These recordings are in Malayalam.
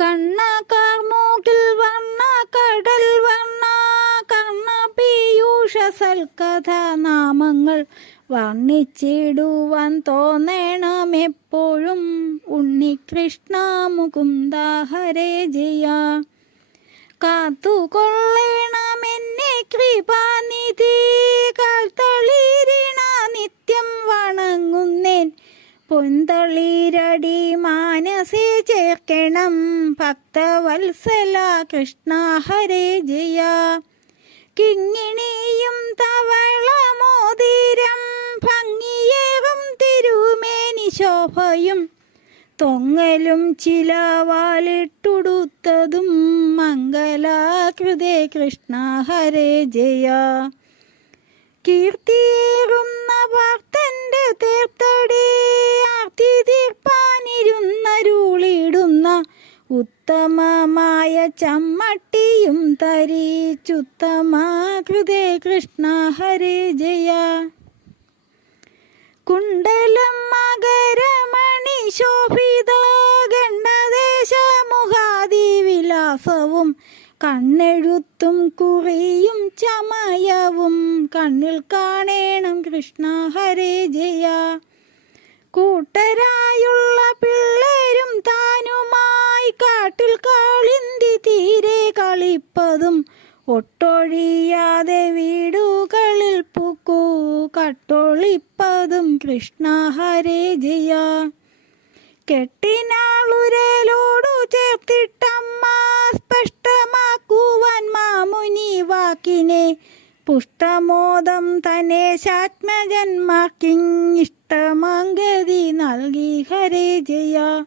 കണ്ണ കാർമൂക്കിൽ വണ്ണ കടൽ വണ്ണ കണ്ണ പീയൂഷ സൽക്കഥ നാമങ്ങൾ വർണിച്ചിടുവാൻ തോന്നണം എപ്പോഴും. ഉണ്ണികൃഷ്ണ മുകുന്ദ ഹരേ ജയ കാത്തുകൊള്ളണമെന്നെ കൃപാനിധി. പൊന്തളിരടി മാനസി ചേർക്കണം. ഭക്തവത്സല കൃഷ്ണ ഹരേ ജയ. കിങ്ങിണിയും തവള മോതിരം ഭംഗിയേവം തിരുമേനി ശോഭയും. തൊങ്ങലും ചിലവാലിട്ടുടുത്തതും മംഗലാകൃതേ കൃഷ്ണ ഹരേ ജയ. കീർത്തിയേറുന്ന ഭക്തന്റെ തീർത്തടി ഉത്തമമായ ചമ്മട്ടിയും തരിച്ചുത്തമാകൃതേ കൃഷ്ണ ഹരേ ജയ. കുണ്ടലം മകരമണി ശോഭിത ഗണ്ഡദേശ മുഹാദി വിലാസവും കണ്ണെഴുത്തും കുറിയും ചമയവും കണ്ണിൽ കാണേണം കൃഷ്ണ ഹരേ ജയ. കൂട്ടരായുള്ള ഒട്ടൊഴിയാതെ വീടുകളിൽ പൂക്കൂ കട്ടൊളിപ്പതും കൃഷ്ണ ഹരേ ജയ. കെട്ടിനാളുരലോടു ചേർത്തിട്ടമ്മ സ്പഷ്ടമാക്കുവാൻ മാമുനി വാക്കിനെ. പുഷ്ടമോദം തന്നെ ശാത്മജന്മാക്കിങ്ങിഷ്ടമാങ്കതി നൽകി ഹരേ ജയ.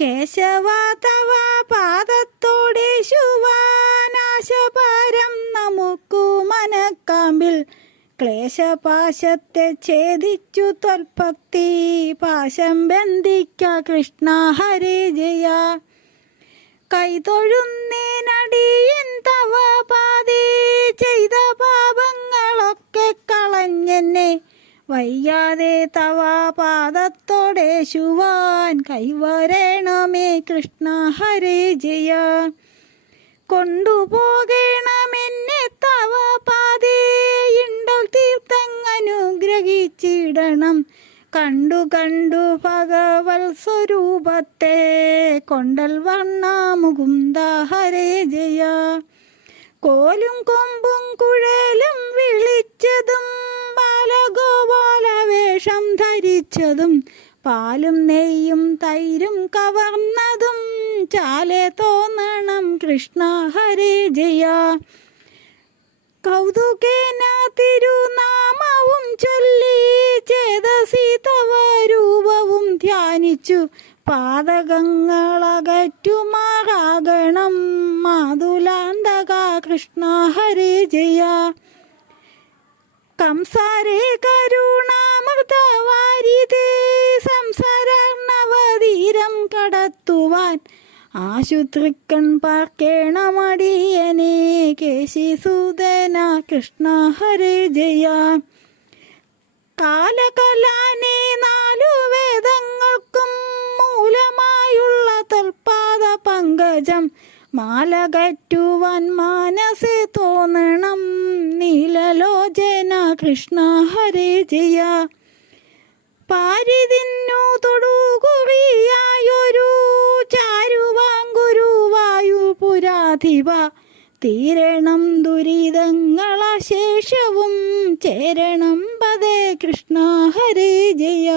കേശവ തവ പാദത്തോടെ മനക്കാമ്പിൽ ക്ലേശപാശത്തെ ഛേദിച്ചു ത്വൽഭക്തി പാശം ബന്ധിക്ക കൃഷ്ണ ഹരേ ജയ. കൈതൊഴുന്നേനടിയൻ തവ പാതി ചെയ്ത പാപങ്ങളൊക്കെ കളഞ്ഞെന്നെ. വയ്യാതെ തവ പാദത്തോടെ ശുവാൻ കൈവരണമേ കൃഷ്ണ ഹരേ ജയ. തീർത്ഥങ്ങനുഗ്രഹിച്ചിടണം കണ്ടു കണ്ടു ഭഗവൽ സ്വരൂപത്തെ. കൊണ്ടൽ വണ്ണ മുകുന്ദ ഹരേ ജയ. കോലും കൊമ്പും കുഴലും വിളിച്ചതും ബാലഗോപാല വേഷം ധരിച്ചതും പാലും നെയ്യും തൈരും കവർന്നതും ചാലെ തോന്നണം കൃഷ്ണ ഹരേ ജയ. കൗതുകേന തിരുനാമവും ചൊല്ലി ചേതസി രൂപവും ധ്യാനിച്ചു. പാതകങ്ങളകറ്റുമാകണം മാതുലാന്തക കൃഷ്ണ ഹരേ ജയ കംസാരേ കരുണാമൃതവാരിതേ സംസാരണവധീരം കടത്തുവാൻ. ആശുത്രിക്കൺ പാർക്കേണമടിയനേ. കേശിസൂദന കൃഷ്ണ ഹരേ ജയ. കാലകലാനെ നാലു വേദങ്ങൾക്കും മൂലമായുള്ള തൽപാദ പങ്കജം. മാലകറ്റുവാൻ മാനസെ തോന്നണം. നീലലോചന കൃഷ്ണ ഹരേ ജയ. പാരിതിന്നു തൊടുകുറിയായൊരു ചാരുവാങ്കുരുവായുപുരാധിപ. തീരണം ദുരിതങ്ങളശേഷവും ചേരണം പതേ കൃഷ്ണ ഹരി ജയ.